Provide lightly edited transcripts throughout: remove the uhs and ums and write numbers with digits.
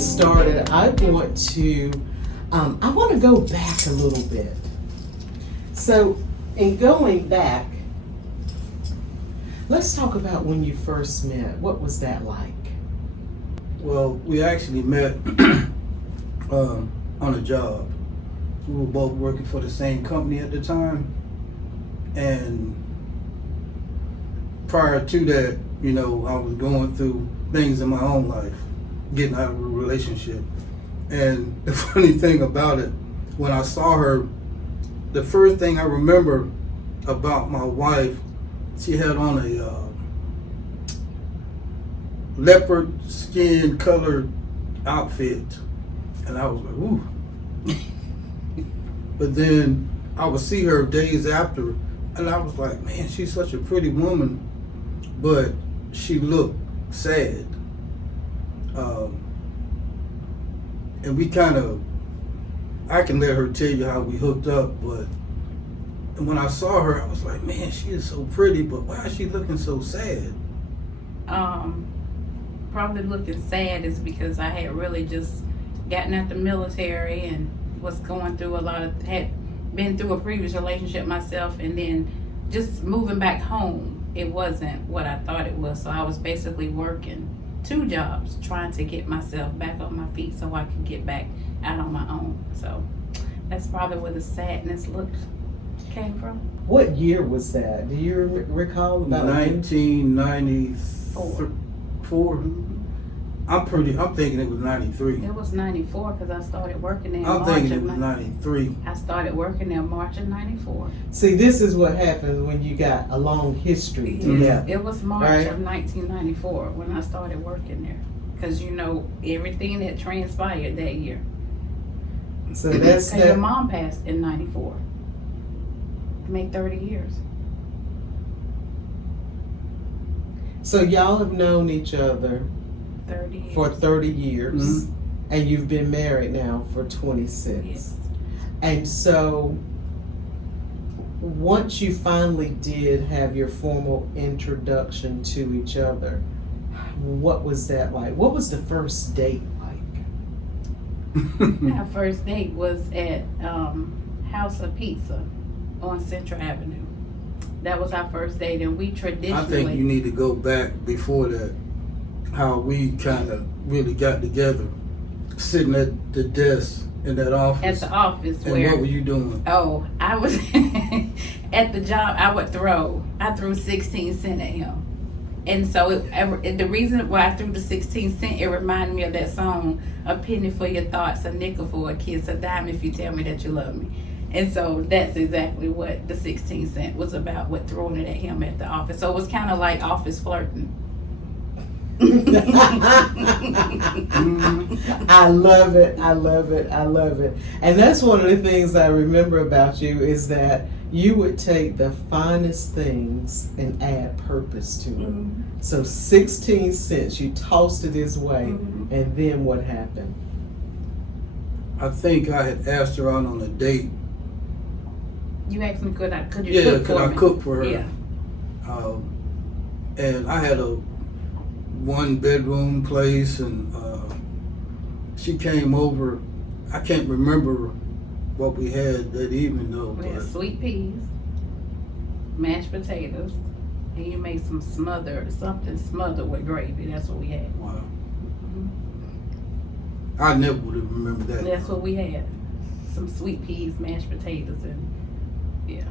get started, I want to go back a little bit. So, in going back, let's talk about when you first met. What was that like? Well, we actually met on a job. We were both working for the same company at the time. And prior to that, you know, I was going through things in my own life, getting out of a relationship. And the funny thing about it, when I saw her, the first thing I remember about my wife, she had on a leopard skin colored outfit. And I was like, ooh. But then I would see her days after, and I was like, man, she's such a pretty woman, but she looked sad. And we kind of, I can let her tell you how we hooked up, but when I saw her, I was like, man, she is so pretty, but why is she looking so sad? Probably looking sad is because I had really just gotten out the military and was going through had been through a previous relationship myself, and then just moving back home, it wasn't what I thought it was. So I was basically working 2 jobs trying to get myself back on my feet so I could get back out on my own. So that's probably where the sadness came from. What year was that? Do you recall? About 1994. I'm thinking it was 93. It was 94 because I started working there in I'm March thinking of it was 93. I started working there March of 94. See, this is what happens when you got a long history together. It was March Right. of 1994 when I started working there. Because you know, everything that transpired that year. So that's Because your mom passed in 94. Make 30 years. So y'all have known each other 30 years. for 30 years, Mhm. and you've been married now for 26. Yes. And so, once you finally did have your formal introduction to each other, what was that like? What was the first date like? Our first date was at House of Pizza on Central Avenue. That was our first date, and we traditionally... I think you need to go back before that, how we kind of really got together, sitting at the desk in that office. At the office And where... what were you doing? Oh, I was at the job. I threw 16 cents at him. And so the reason why I threw the 16 cents, it reminded me of that song, "A penny for your thoughts, a nickel for a kiss, a dime if you tell me that you love me." And so that's exactly what the 16 cent was about, with throwing it at him at the office. So it was kind of like office flirting. I love it. I love it. I love it. And that's one of the things I remember about you is that you would take the finest things and add purpose to it. Mm-hmm. So 16 cents, you tossed it his way, Mm-hmm. and then what happened? I think I had asked her out on a date. You asked me, could you Yeah, cook for could I me? cook for her? Yeah. And I had a 1-bedroom place, and she came over. I can't remember what we had that evening though. We had But sweet peas, mashed potatoes, and you made something smothered with gravy. That's what we had. wow, I never would have remembered that. That's what we had. Some sweet peas, mashed potatoes, and yeah.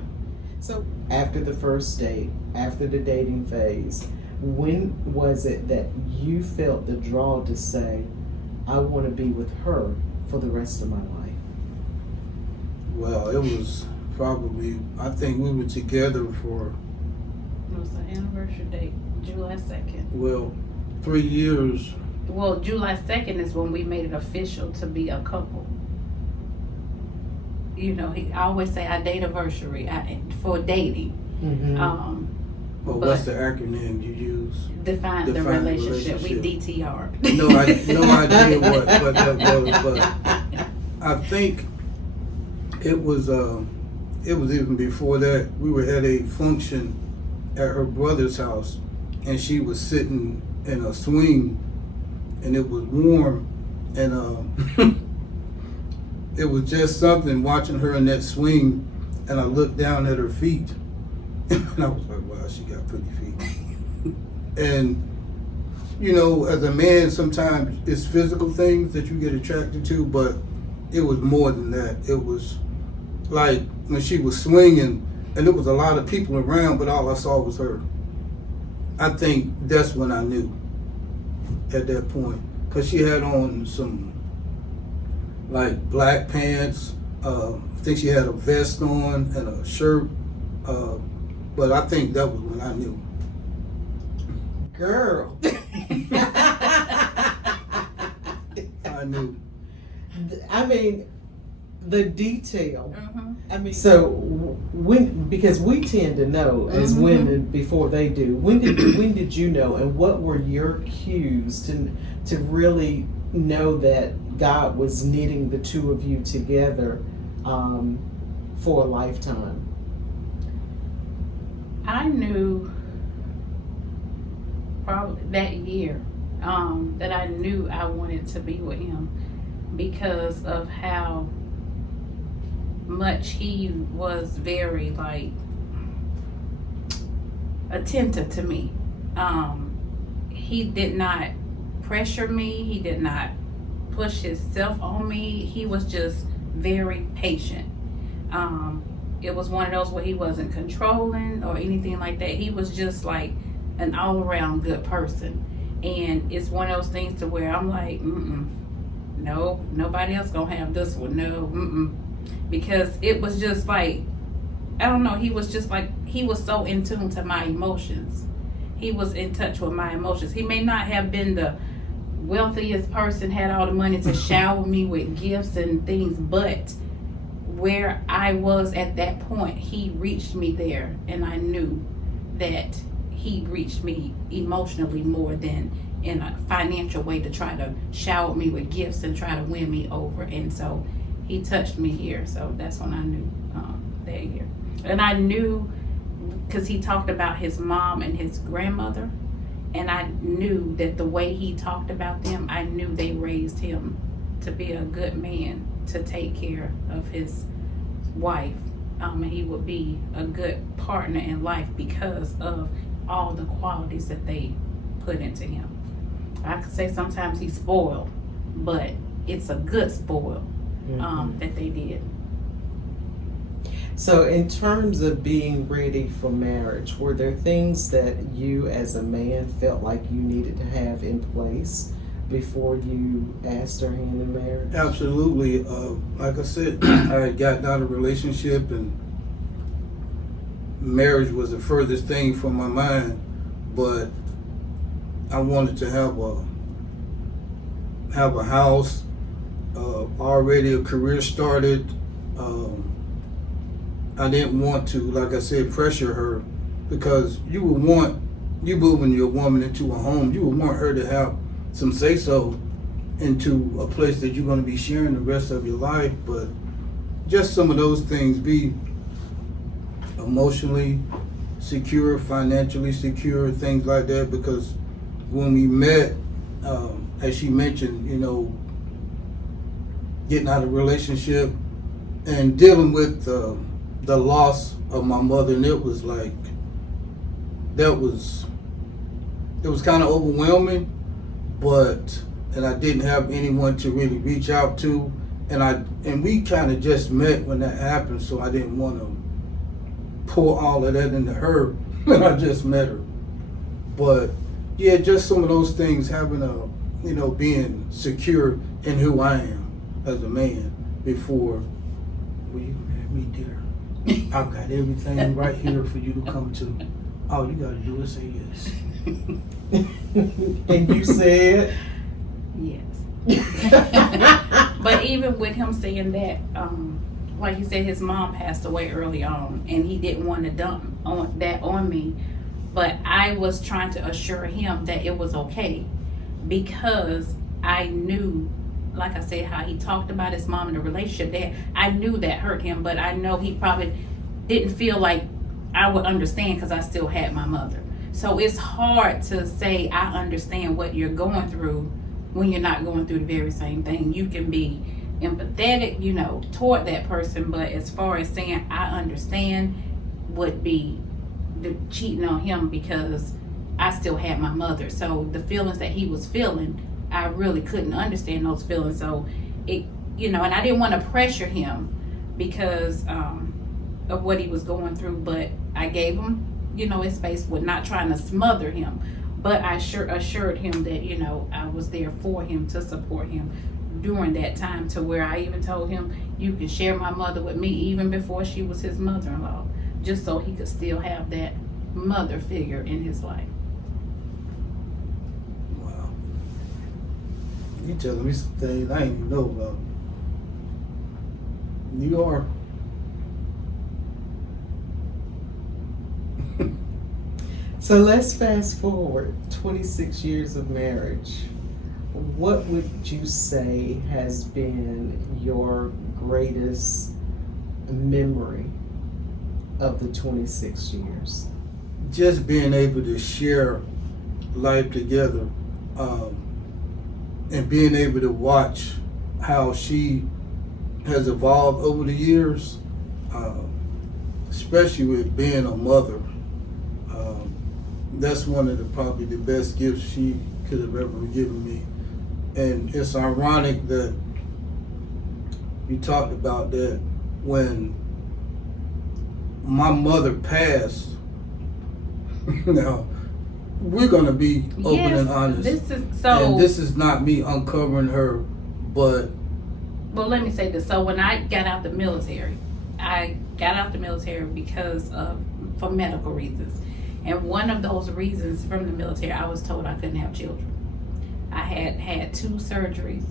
So after the first date, after the dating phase, when was it that you felt the draw to say, I want to be with her for the rest of my life? Well, it was probably, I think we were together for, It was the anniversary date, July 2nd. well, 3 years. Well, July 2nd is when we made it official to be a couple. You know, I always say our date anniversary for dating. Mm-hmm. But what's the acronym you use? Define the Define the relationship. We relationship. DTR. No idea what that was, but I think it was even before that. We were at a function at her brother's house, and she was sitting in a swing, and it was warm, And it was just something watching her in that swing, and I looked down at her feet, and I was like, wow, she got pretty feet. And, you know, as a man, sometimes it's physical things that you get attracted to, but it was more than that. It was like when she was swinging, and there was a lot of people around, but all I saw was her. I think that's when I knew at that point, because she had on some like black pants. I think she had a vest on and a shirt. But I think that was when I knew. Girl. I knew. I mean, the detail. Mm-hmm. I mean, so because we tend to know as women before they do. When did you know, and what were your cues to really know that God was knitting the two of you together for a lifetime? I knew probably that year that I knew I wanted to be with him because of how much he was very like attentive to me. He did not pressure me. He did not push himself on me. He was just very patient. It was one of those where he wasn't controlling or anything like that. He was just like an all-around good person. And it's one of those things to where I'm like, no, nobody else gonna have this one. No, because it was just like, I don't know, he was just like, he was so in tune to my emotions. He was in touch with my emotions. He may not have been the wealthiest person, had all the money to shower me with gifts and things, but where I was at that point, he reached me there, and I knew that he reached me emotionally more than in a financial way to try to shower me with gifts and try to win me over. And so he touched me here. So that's when I knew that year. And I knew because he talked about his mom and his grandmother, and I knew that the way he talked about them, I knew they raised him to be a good man, to take care of his wife. And he would be a good partner in life because of all the qualities that they put into him. I could say sometimes he's spoiled, but it's a good spoil that they did. So in terms of being ready for marriage, were there things that you as a man felt like you needed to have in place before you asked her hand in marriage? Absolutely. Like I said, I had gotten out of a relationship, and marriage was the furthest thing from my mind, but I wanted to have a house, already a career started. I didn't want to, like I said, pressure her, because you moving your woman into a home, you would want her to have some say-so into a place that you're going to be sharing the rest of your life. But just some of those things, be emotionally secure, financially secure, things like that, because when we met, as she mentioned, getting out of a relationship and dealing with the loss of my mother, and it was like, it was kind of overwhelming, and I didn't have anyone to really reach out to, and we kind of just met when that happened, so I didn't want to pour all of that into her when I just met her. But yeah, just some of those things, having being secure in who I am as a man before. Will you marry me, dear? I've got everything right here for you to come to. All you gotta do is say yes. And you said? Yes. But even with him saying that, like he said, his mom passed away early on, and he didn't want to dump that on me. But I was trying to assure him that it was okay, because I knew, like I said, how he talked about his mom and the relationship there. I knew that hurt him, but I know he probably didn't feel like I would understand because I still had my mother. So it's hard to say I understand what you're going through when you're not going through the very same thing. You can be empathetic, you know, toward that person, but as far as saying I understand would be the cheating on him, because I still had my mother. So the feelings that he was feeling, I really couldn't understand those feelings. So it, you know, and I didn't want to pressure him because of what he was going through, but I gave him, you know, his space with not trying to smother him. But I assured him that, you know, I was there for him, to support him during that time, to where I even told him, you can share my mother with me even before she was his mother-in-law, just so he could still have that mother figure in his life. Wow. You telling me some things I ain't even know about. You are. So let's fast forward 26 years of marriage. What would you say has been your greatest memory of the 26 years? Just being able to share life together, and being able to watch how she has evolved over the years, especially with being a mother. That's one of the probably the best gifts she could have ever given me. And it's ironic that you talked about that when my mother passed. Now, we're going to be open and honest. And this is not me uncovering her, but... Well, let me say this. So when I got out the military, because for medical reasons. And one of those reasons from the military, I was told I couldn't have children. I had 2 surgeries,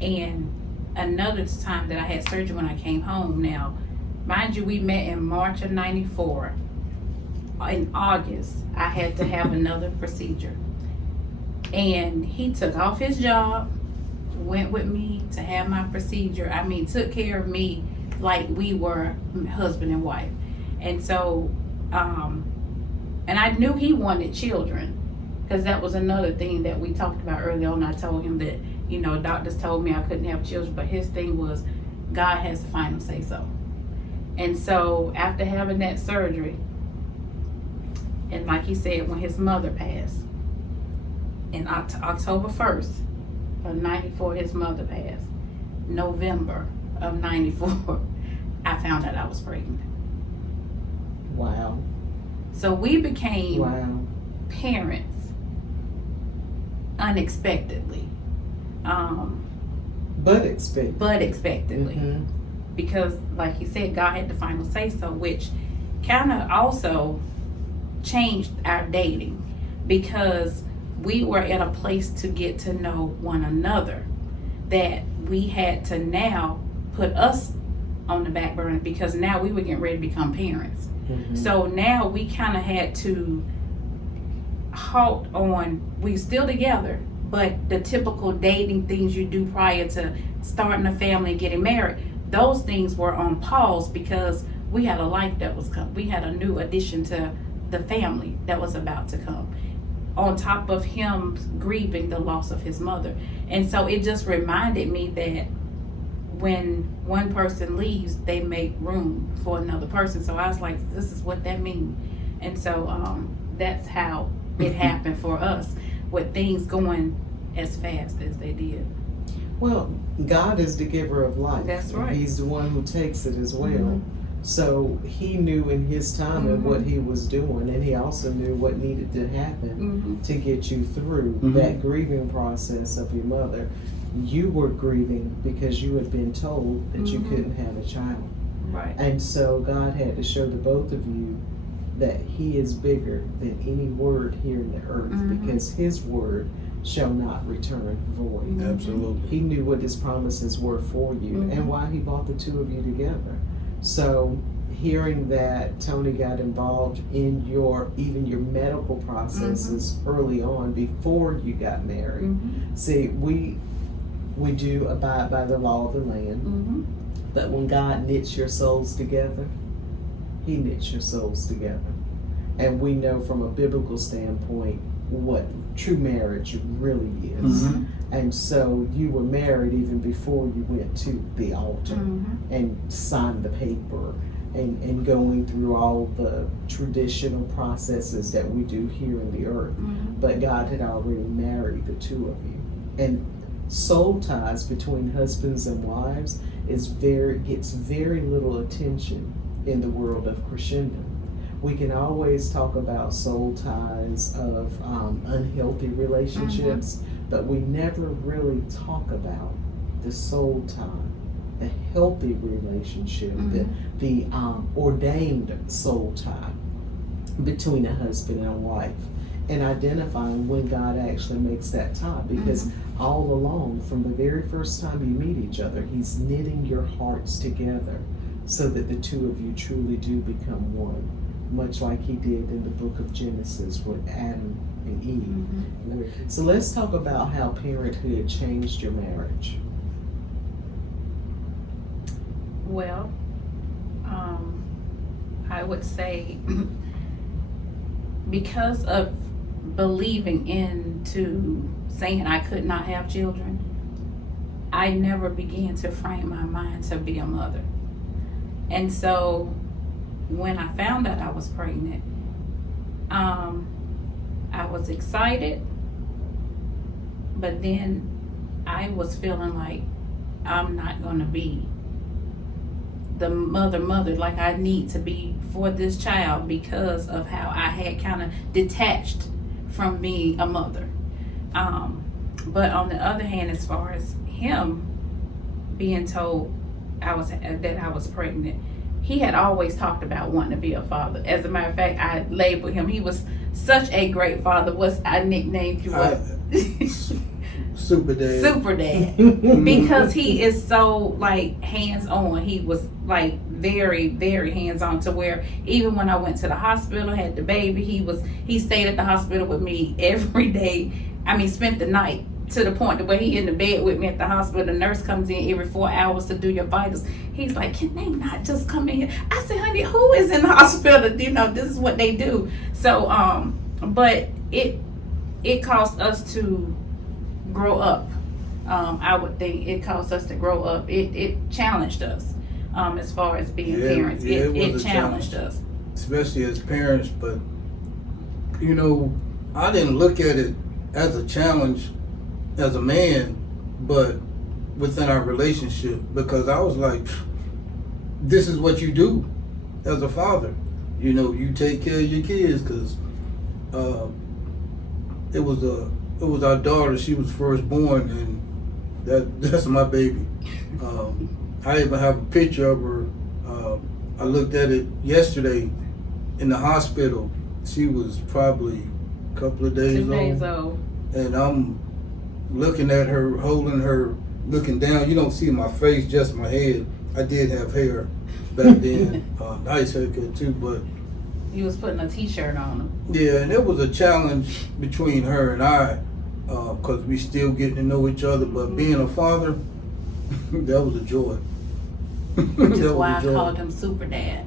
and another time that I had surgery when I came home. Now, mind you, we met in March of '94. In August, I had to have another procedure. And he took off his job, went with me to have my procedure. I mean, took care of me like we were husband and wife. And so, and I knew he wanted children, because that was another thing that we talked about early on. I told him that, you know, doctors told me I couldn't have children, but his thing was God has the final say so. And so after having that surgery, and like he said, when his mother passed, in October 1st of '94, his mother passed. November of '94, I found out I was pregnant. Wow. So we became parents unexpectedly. But expectedly. Mm-hmm. Because, like he said, God had the final say so, which kind of also changed our dating, because we were at a place to get to know one another that we had to now put us on the back burner, because now we were getting ready to become parents. Mm-hmm. So now we kind of had to halt on, we still together, but the typical dating things you do prior to starting a family and getting married, those things were on pause, because we had a life that was coming. We had a new addition to the family that was about to come, on top of him grieving the loss of his mother. And so it just reminded me that when one person leaves, they make room for another person. So I was like, this is what that means. And so that's how it happened for us, with things going as fast as they did. Well, God is the giver of life. That's right. He's the one who takes it as well. Mm-hmm. So he knew in his time and what he was doing, and he also knew what needed to happen to get you through that grieving process of your mother. You were grieving because you had been told that you couldn't have a child. Right. And so God had to show the both of you that he is bigger than any word here in the earth, because his word shall not return void. Absolutely. He knew what his promises were for you and why he brought the two of you together. So hearing that Toni got involved in even your medical processes early on, before you got married. See, we do abide by the law of the land, but when God knits your souls together, he knits your souls together. And we know from a biblical standpoint what true marriage really is. And so you were married even before you went to the altar and signed the paper and going through all the traditional processes that we do here in the earth. But God had already married the two of you. And soul ties between husbands and wives gets very little attention in the world of Christendom. We can always talk about soul ties of unhealthy relationships, but we never really talk about the soul tie, the healthy relationship, the ordained soul tie between a husband and a wife, and identifying when God actually makes that tie. Because all along, from the very first time you meet each other, He's knitting your hearts together so that the two of you truly do become one, much like He did in the book of Genesis with Adam and Eve. So let's talk about how parenthood changed your marriage. Well, I would say because of believing into saying I could not have children, I never began to frame my mind to be a mother. And so when I found out I was pregnant, I was excited, but then I was feeling like I'm not going to be the mother like I need to be for this child because of how I had kind of detached from being a mother. But on the other hand, as far as him being told that I was pregnant, he had always talked about wanting to be a father. As a matter of fact, I labeled him. He was such a great father. I nicknamed you what? Super Dad. Super Dad. Because he is so like hands-on. He was like very, very hands-on to where even when I went to the hospital, had the baby, he stayed at the hospital with me every day. I mean, spent the night, to the point where he in the bed with me at the hospital. The nurse comes in every 4 hours to do your vitals. He's like, can they not just come in here? I said, honey, who is in the hospital? You know, this is what they do. So, but it caused us to grow up. I would think it caused us to grow up. It challenged us as far as being parents. It challenged us. Especially as parents, but you know, I didn't look at it as a challenge as a man, but within our relationship, because I was like, this is what you do as a father. You know, you take care of your kids, because it was our daughter. She was first born, and that's my baby. I even have a picture of her. I looked at it yesterday in the hospital. She was probably a couple of days 2 days old. And I'm looking at her, holding her, looking down. You don't see my face, just my head. I did have hair back then. Nice haircut too, but he was putting a t-shirt on him. Yeah, and it was a challenge between her and I, because we still getting to know each other. But being a father, that was a joy. Which is why I called him Super Dad.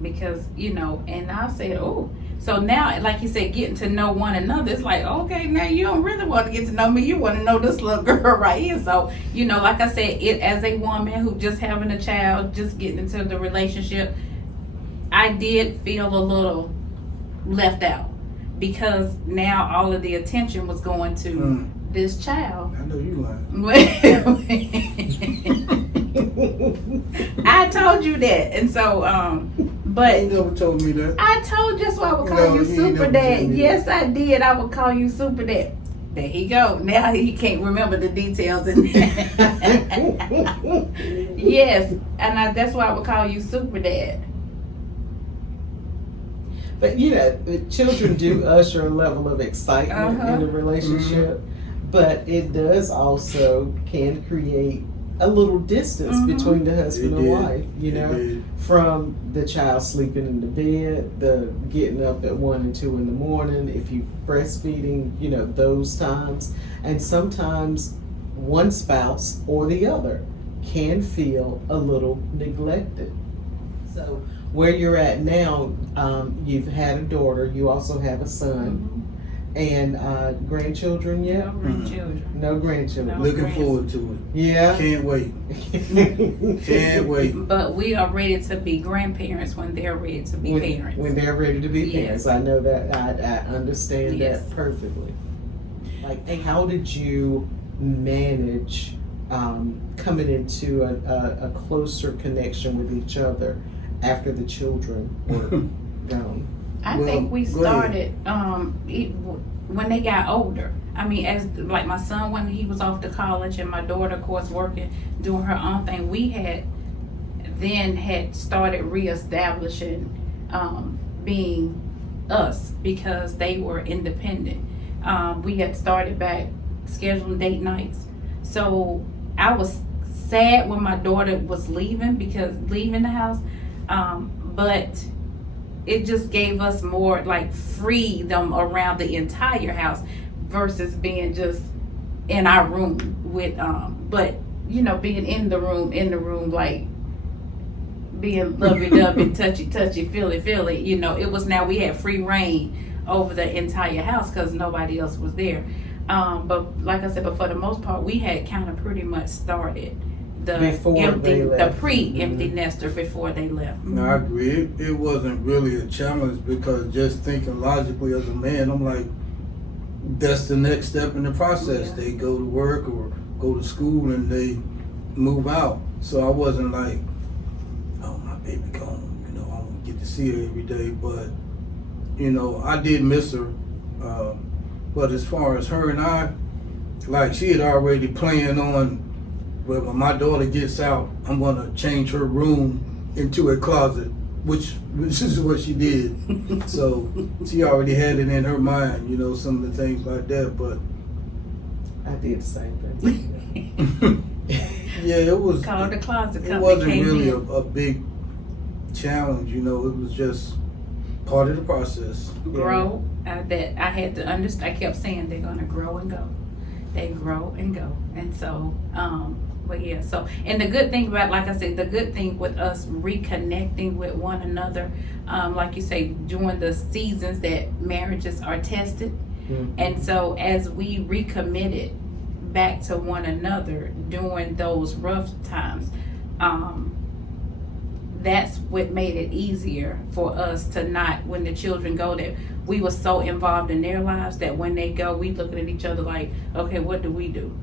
Because, you know, and I said, oh, so now, like you said, getting to know one another, it's like, okay, now you don't really want to get to know me. You want to know this little girl right here. So, you know, like I said, it as a woman who just having a child, just getting into the relationship, I did feel a little left out, because now all of the attention was going to this child. I know you lying. I told you that, and so, but You never told me that. I told you that's why I would call you Super Dad. Yes, I did. I would call you Super Dad. There he go. Now he can't remember the details in Yes, and that's why I would call you Super Dad. But you know, children do usher a level of excitement in a relationship, but it does also can create a little distance between the husband and wife, you know, from the child sleeping in the bed, the getting up at 1 and 2 in the morning, if you breastfeeding, you know, those times. And sometimes one spouse or the other can feel a little neglected. So where you're at now, you've had a daughter, you also have a son, And grandchildren yet? No grandchildren. No grandchildren. No. Looking forward to it. Yeah. Can't wait. Can't wait. But we are ready to be grandparents when they're ready to be parents. When they're ready to be Yes. parents. I know that. I understand Yes. that perfectly. Like, how did you manage coming into a closer connection with each other after the children were gone? I Well, think we go ahead. started when they got older. I mean, as like my son when he was off to college, and my daughter, of course, working, doing her own thing. We had started reestablishing being us because they were independent. We had started back scheduling date nights. So I was sad when my daughter was leaving the house, but it just gave us more like freedom around the entire house versus being just in our room with but you know, being in the room like being lovey-dovey, touchy, feely, you know. It was now we had free reign over the entire house because nobody else was there. But like I said, but for the most part, we had kind of pretty much started the pre-empty nester before they left. No, I agree. It wasn't really a challenge because just thinking logically as a man, I'm like, that's the next step in the process. Yeah. They go to work or go to school and they move out. So I wasn't like, oh, my baby gone. You know, I don't get to see her every day. But, you know, I did miss her. But as far as her and I, like she had already planned on, well, when my daughter gets out, I'm going to change her room into a closet, which is what she did. So she already had it in her mind, you know, some of the things like that. But I did the same thing. yeah, it was. Called the closet company. It wasn't came really in. a big challenge, you know. It was just part of the process. Grow. That I had to understand. I kept saying they're gonna grow and go. They grow and go, and so. But yeah, so, and the good thing about, like I said, the good thing with us reconnecting with one another, like you say, during the seasons that marriages are tested. Mm-hmm. And so as we recommitted back to one another during those rough times, that's what made it easier for us to not, when the children go, that we were so involved in their lives that when they go, we looking at each other like, okay, what do we do?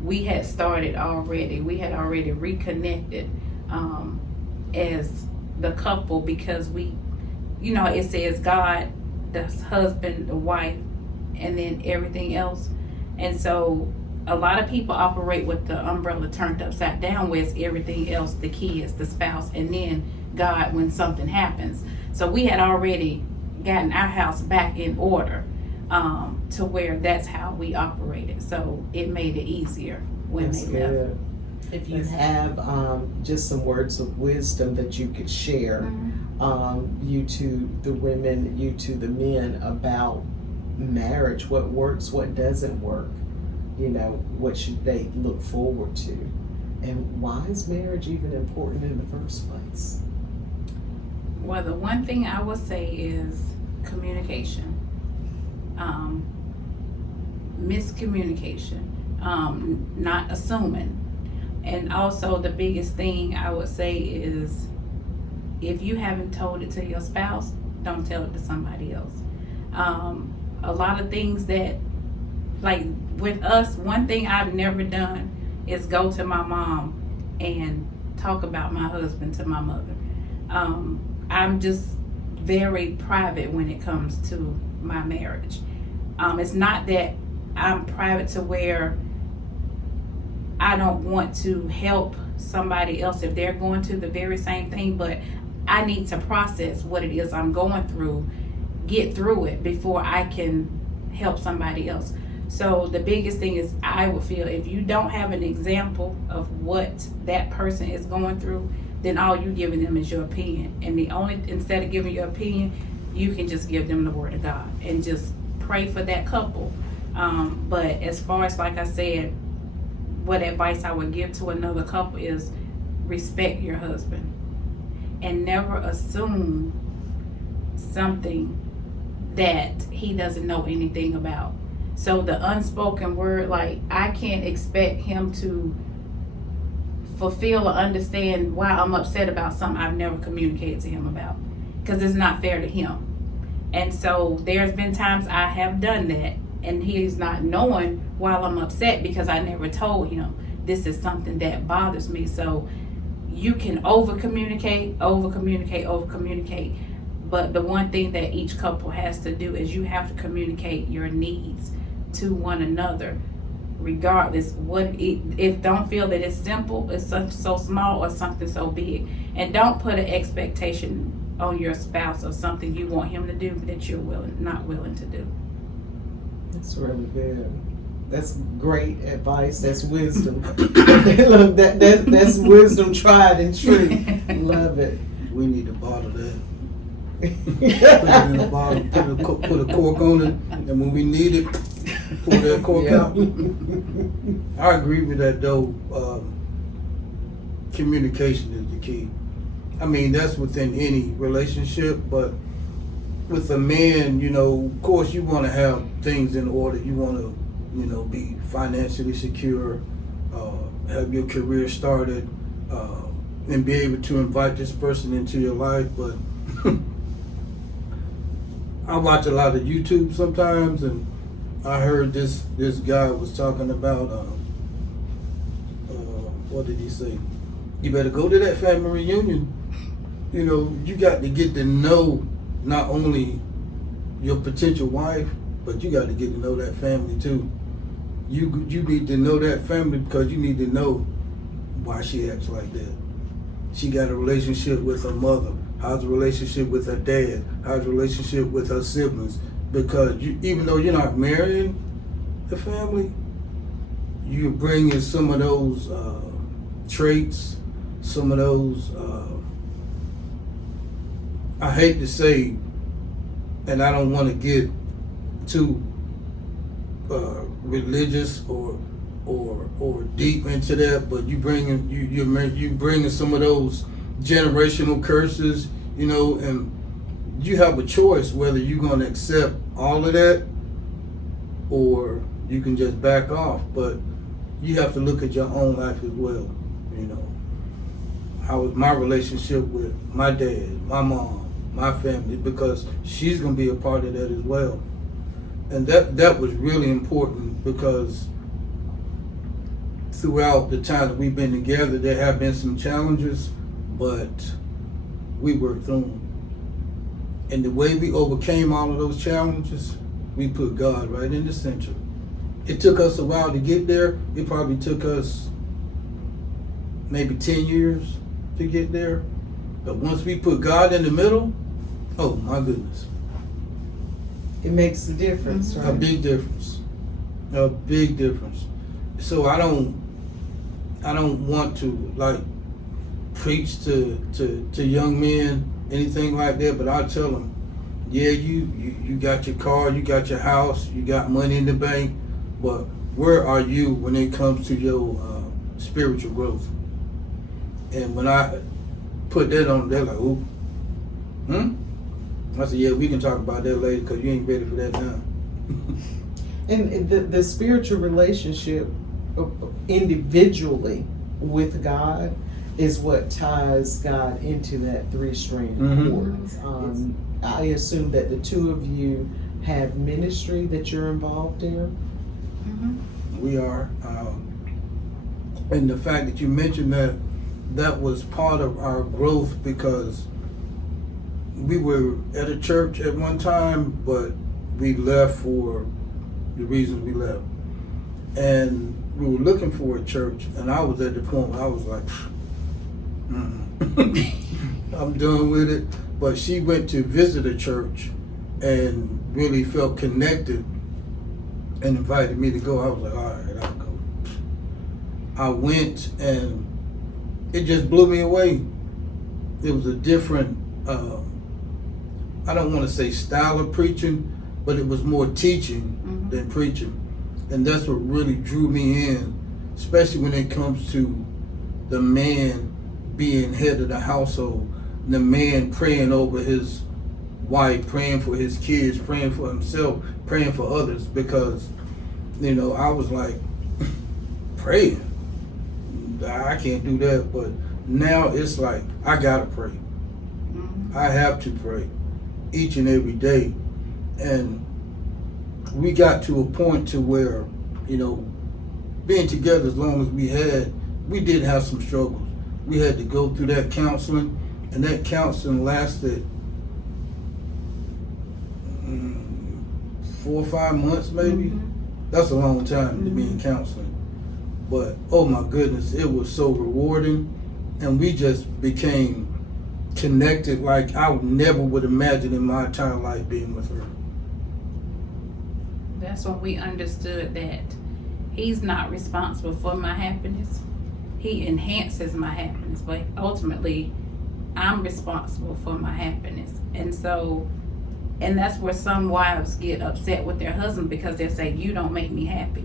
We had started already. We had already reconnected as the couple because we, you know, it says God, the husband, the wife, and then everything else. And so a lot of people operate with the umbrella turned upside down, where it's everything else, the kids, the spouse, and then God when something happens. So we had already gotten our house back in order. To where that's how we operated, so it made it easier when That's they left. good. If you have just some words of wisdom that you could share, you to the women, you to the men, about marriage, what works, what doesn't work, you know, what should they look forward to, and why is marriage even important in the first place? Well, the one thing I would say is communication. Miscommunication, not assuming. And also the biggest thing I would say is, if you haven't told it to your spouse, don't tell it to somebody else. A lot of things that, like with us, one thing I've never done is go to my mom and talk about my husband to my mother. I'm just very private when it comes to my marriage. It's not that I'm private to where I don't want to help somebody else if they're going through the very same thing, but I need to process what it is I'm going through, get through it before I can help somebody else. So the biggest thing is, I would feel if you don't have an example of what that person is going through, then all you're giving them is your opinion. And instead of giving your opinion, you can just give them the word of God and just pray for that couple. But as far as, like I said, what advice I would give to another couple is respect your husband and never assume something that he doesn't know anything about. So the unspoken word, like, I can't expect him to fulfill or understand why I'm upset about something I've never communicated to him about, because it's not fair to him. And so there's been times I have done that, and he's not knowing while I'm upset because I never told him this is something that bothers me. So you can over communicate, but the one thing that each couple has to do is you have to communicate your needs to one another, regardless if don't feel that it's simple, it's something so small or something so big. And don't put an expectation on your spouse or something you want him to do that you're not willing to do. That's really good. That's great advice. That's wisdom. Look, that's wisdom tried and true. Love it. We need to bottle that. Put it in a bottle, put a cork on it, and when we need it, pull that cork out. I agree with that though. Communication is the key. I mean, that's within any relationship, but with a man, of course you want to have things in order. You want to, be financially secure, have your career started, and be able to invite this person into your life. But I watch a lot of YouTube sometimes, and I heard this guy was talking about, what did he say? You better go to that family reunion. You got to get to know not only your potential wife, but you got to get to know that family too. You need to know that family because you need to know why she acts like that. She got a relationship with her mother. How's the relationship with her dad? How's the relationship with her siblings? Because even though you're not marrying the family, you bring in some of those traits, some of those, I hate to say, and I don't want to get too religious or deep into that, but you bringing some of those generational curses, and you have a choice whether you're going to accept all of that or you can just back off. But you have to look at your own life as well. How was my relationship with my dad, my mom, my family, because she's going to be a part of that as well. And that was really important because throughout the time that we've been together, there have been some challenges, but we worked through them. And the way we overcame all of those challenges, we put God right in the center. It took us a while to get there. It probably took us maybe 10 years to get there. But once we put God in the middle, oh my goodness. It makes a difference, right? A big difference. A big difference. So I don't want to like preach to young men, anything like that, but I tell them, yeah, you got your car, you got your house, you got money in the bank, but where are you when it comes to your spiritual growth? And when I put that on, they're like, ooh, I said, yeah, we can talk about that later because you ain't ready for that now. And the spiritual relationship individually with God is what ties God into that three-string cord. I assume that the two of you have ministry that you're involved in. We are. And the fact that you mentioned that was part of our growth because we were at a church at one time, but we left for the reasons we left. And we were looking for a church, and I was at the point where I was like, I'm done with it. But she went to visit a church and really felt connected and invited me to go. I was like, all right, I'll go. I went, and it just blew me away. It was a different, I don't want to say style of preaching, but it was more teaching than preaching. And that's what really drew me in, especially when it comes to the man being head of the household, the man praying over his wife, praying for his kids, praying for himself, praying for others, because, you know, I was like, praying. I can't do that, but now it's like, I gotta pray. I have to pray each and every day. And we got to a point to where, you know, being together as long as we did have some struggles. We had to go through that counseling, and that counseling lasted 4 or 5 months maybe. That's a long time to be in counseling. But oh my goodness, it was so rewarding, and we just became connected like I never would imagine in my entire life being with her. That's when we understood that he's not responsible for my happiness. He enhances my happiness, but ultimately I'm responsible for my happiness. And that's where some wives get upset with their husband, because they say, you don't make me happy,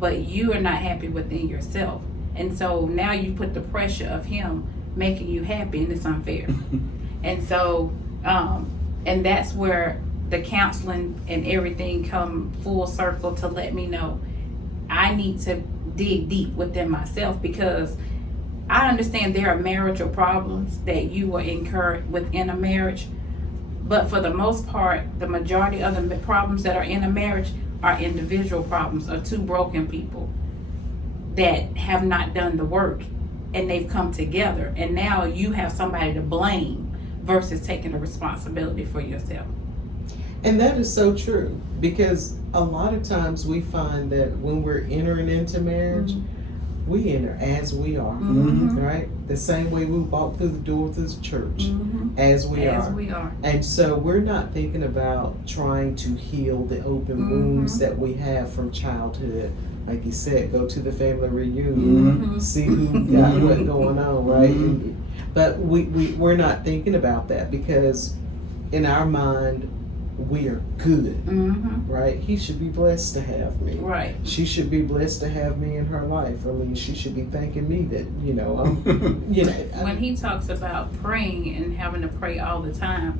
but you are not happy within yourself. And so now you put the pressure of him making you happy, and it's unfair. And so, and that's where the counseling and everything come full circle to let me know I need to dig deep within myself, because I understand there are marital problems that you will incur within a marriage, but for the most part, the majority of the problems that are in a marriage are individual problems of two broken people that have not done the work, and they've come together, and now you have somebody to blame versus taking the responsibility for yourself. And that is so true, because a lot of times we find that when we're entering into marriage, we enter as we are, right? The same way we walk through the door to the church, as we are. And so we're not thinking about trying to heal the open wounds that we have from childhood. Like you said, go to the family reunion, see who got what going on, right? But we're not thinking about that, because in our mind, we are good, right? He should be blessed to have me. Right. She should be blessed to have me in her life. I mean, she should be thanking me that, you know, I'm, you know. When he talks about praying and having to pray all the time,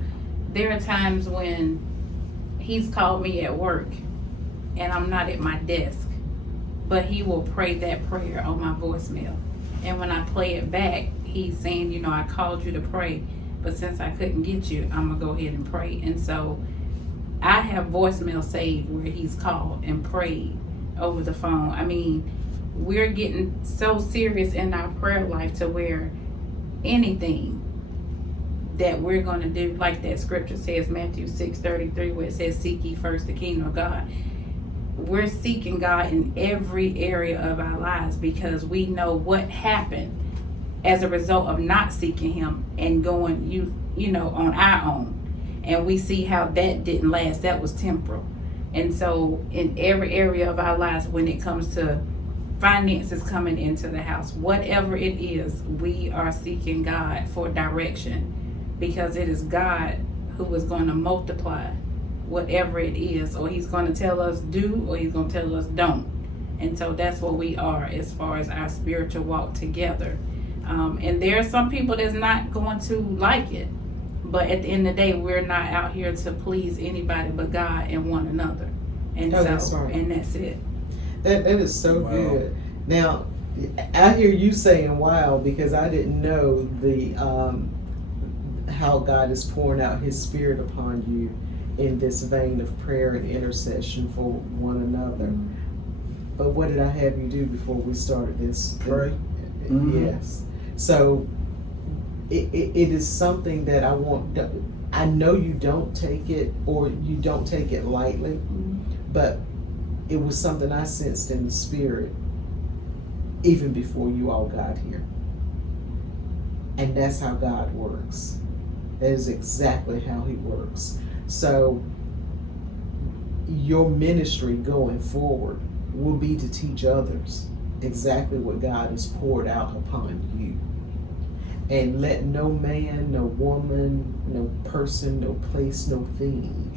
there are times when he's called me at work and I'm not at my desk, but he will pray that prayer on my voicemail. And when I play it back, he's saying, you know, I called you to pray, but since I couldn't get you, I'm going to go ahead and pray. And so I have voicemail saved where he's called and prayed over the phone. I mean, we're getting so serious in our prayer life to where anything that we're going to do, like that scripture says, Matthew 6:33, where it says, seek ye first the kingdom of God. We're seeking God in every area of our lives, because we know what happened as a result of not seeking him and going, you know, on our own. And we see how that didn't last. That was temporal. And so in every area of our lives, when it comes to finances coming into the house, whatever it is, we are seeking God for direction, because it is God who is going to multiply whatever it is, or he's going to tell us do, or he's going to tell us don't. And so that's what we are as far as our spiritual walk together. And there are some people that's not going to like it, but at the end of the day, we're not out here to please anybody but God and one another. And that's right. And that's it. That is so good. Now, I hear you saying wow, because I didn't know the how God is pouring out his spirit upon you in this vein of prayer and intercession for one another. But what did I have you do before we started this? Pray. Yes. So it is something that I know you don't take it, or you don't take it lightly, but it was something I sensed in the spirit even before you all got here. And that's how God works. That is exactly how he works. So your ministry going forward will be to teach others exactly what God has poured out upon you. And let no man, no woman, no person, no place, no thing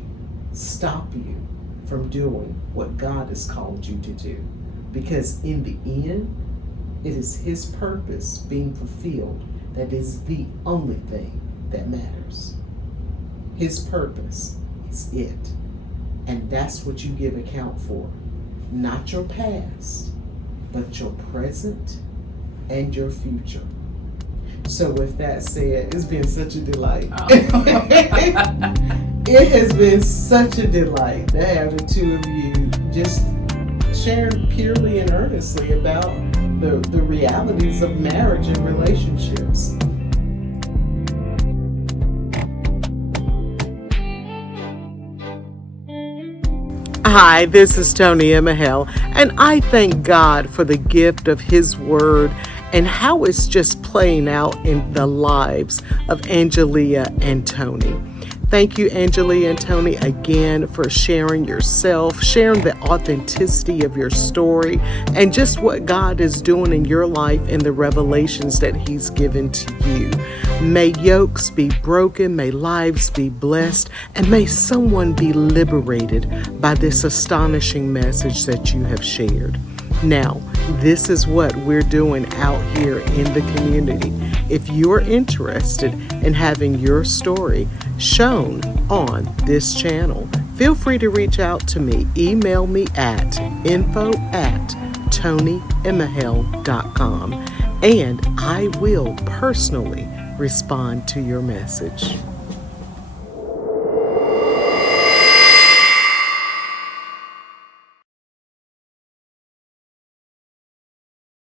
stop you from doing what God has called you to do. Because in the end, it is his purpose being fulfilled that is the only thing that matters. His purpose is it. And that's what you give account for. Not your past, but your present and your future. So with that said, it's been such a delight. Oh. It has been such a delight to have the two of you just sharing purely and earnestly about the realities of marriage and relationships. Hi, this is Toni Emehel, and I thank God for the gift of His Word and how it's just playing out in the lives of Angelia and Tony. Thank you, Angelia and Tony, again for sharing yourself, sharing the authenticity of your story, and just what God is doing in your life and the revelations that He's given to you. May yokes be broken, may lives be blessed, and may someone be liberated by this astonishing message that you have shared. Now, this is what we're doing out here in the community. If you're interested in having your story shown on this channel, feel free to reach out to me. Email me at info@toniemehel.com, and I will personally respond to your message.